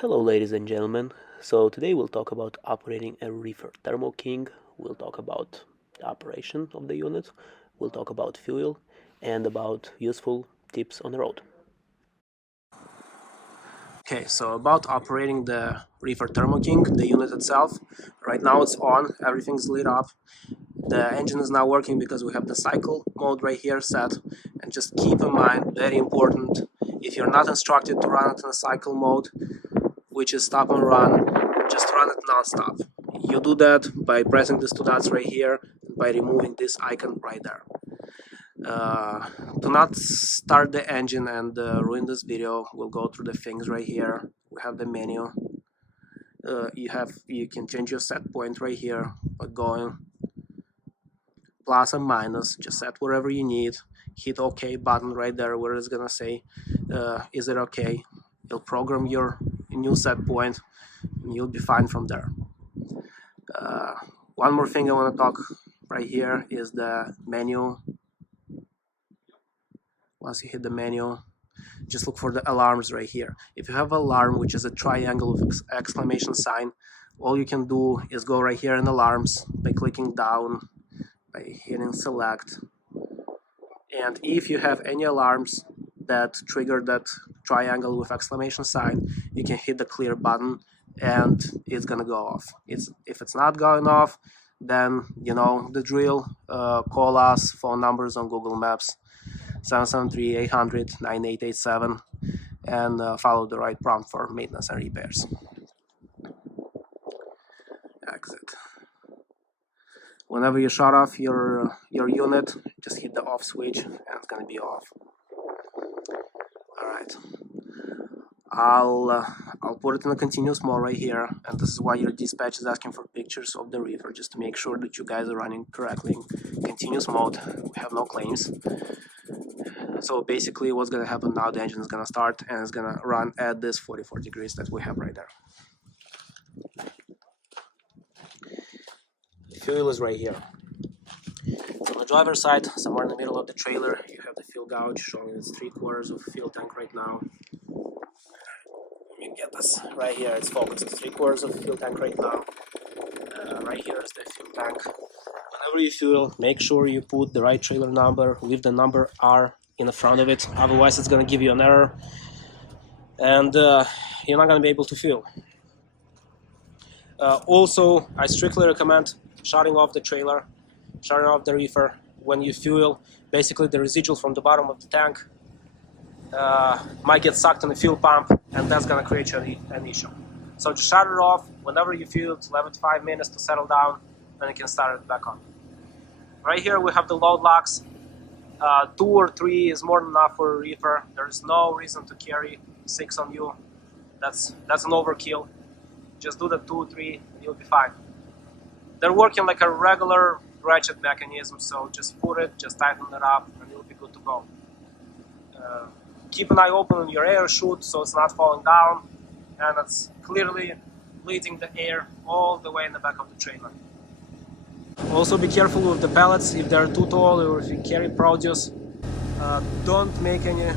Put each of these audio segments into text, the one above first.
Hello ladies and gentlemen, so today we'll talk about operating a reefer Thermoking, we'll talk about the operation of the unit, we'll talk about fuel, and about useful tips on the road. Okay, so about operating the reefer Thermoking, the unit itself, right now it's on, everything's lit up. The engine is now working because we have the cycle mode right here set, and just keep in mind, very important, if you're not instructed to run it in a cycle mode, which is stop and run, just run it non-stop. You do that by pressing these two dots right here, and by removing this icon right there. Do not start the engine and ruin this video. We'll go through the things right here. We have the menu. You can change your set point right here by going plus and minus. Just set wherever you need. Hit OK button right there where it's gonna say is it okay. It'll program your new set point and you'll be fine from there. One more thing I want to talk right here is the menu. Once you hit the menu, just look for the alarms right here. If you have an alarm which is a triangle with exclamation sign, all you can do is go right here in alarms by clicking down, by hitting select, and if you have any alarms that trigger that triangle with exclamation sign, you can hit the clear button and it's gonna go off. If it's not going off, then you know the drill. Call us, phone numbers on Google Maps 773-800-9887, and follow the right prompt for maintenance and repairs. Exit. Whenever you shut off your unit, just hit the off switch and it's gonna be off. Alright, I'll put it in a continuous mode right here, and this is why your dispatch is asking for pictures of the reefer, just to make sure that you guys are running correctly in continuous mode. We have no claims. So basically what's gonna happen now, the engine is gonna start and it's gonna run at this 44 degrees that we have right there. Fuel is right here. So on the driver's side, somewhere in the middle of the trailer, you have the fuel gauge showing it's 3/4 of fuel tank right now. Let me get this right here, it's focused. 3/4 of fuel tank right now. Right here is the fuel tank. Whenever you fuel, make sure you put the right trailer number, leave the number R in the front of it, otherwise it's going to give you an error and you're not going to be able to fuel. Also, I strictly recommend shutting off the trailer, shutting off the reefer when you fuel. Basically the residual from the bottom of the tank might get sucked in the fuel pump, and that's going to create you an issue. So just shut it off whenever you fuel, leave it 5 minutes to settle down, then you can start it back on. Right here we have the load locks. 2 or 3 is more than enough for a reefer. There's no reason to carry 6 on you. That's an overkill. Just do the 2 or 3 and you'll be fine. They're working like a regular ratchet mechanism, so just put it, just tighten it up and you'll be good to go. Keep an eye open on your air chute so it's not falling down and it's clearly leading the air all the way in the back of the trailer. Also be careful with the pallets. If they're too tall or if you carry produce, don't make any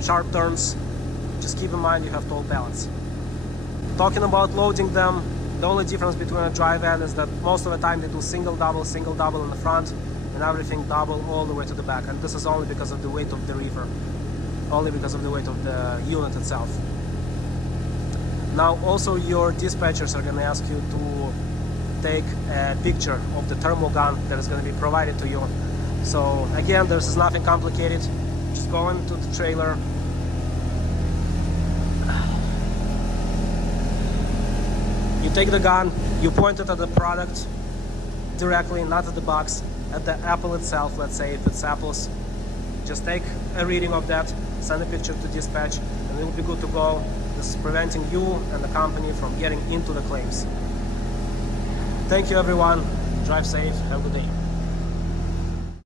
sharp turns. Just keep in mind you have tall pallets. Talking about loading them, the only difference between a dry van is that most of the time they do single double in the front and everything double all the way to the back, and this is only because of the weight of the reefer, only because of the weight of the unit itself. Now also your dispatchers are going to ask you to take a picture of the thermal gun that is going to be provided to you. So again, this is nothing complicated. Just go into the trailer, you take the gun, you point it at the product directly, not at the box, at the apple itself. Let's say if it's apples, just take a reading of that, send a picture to dispatch, and it will be good to go. This is preventing you and the company from getting into the claims. Thank you everyone, drive safe, have a good day.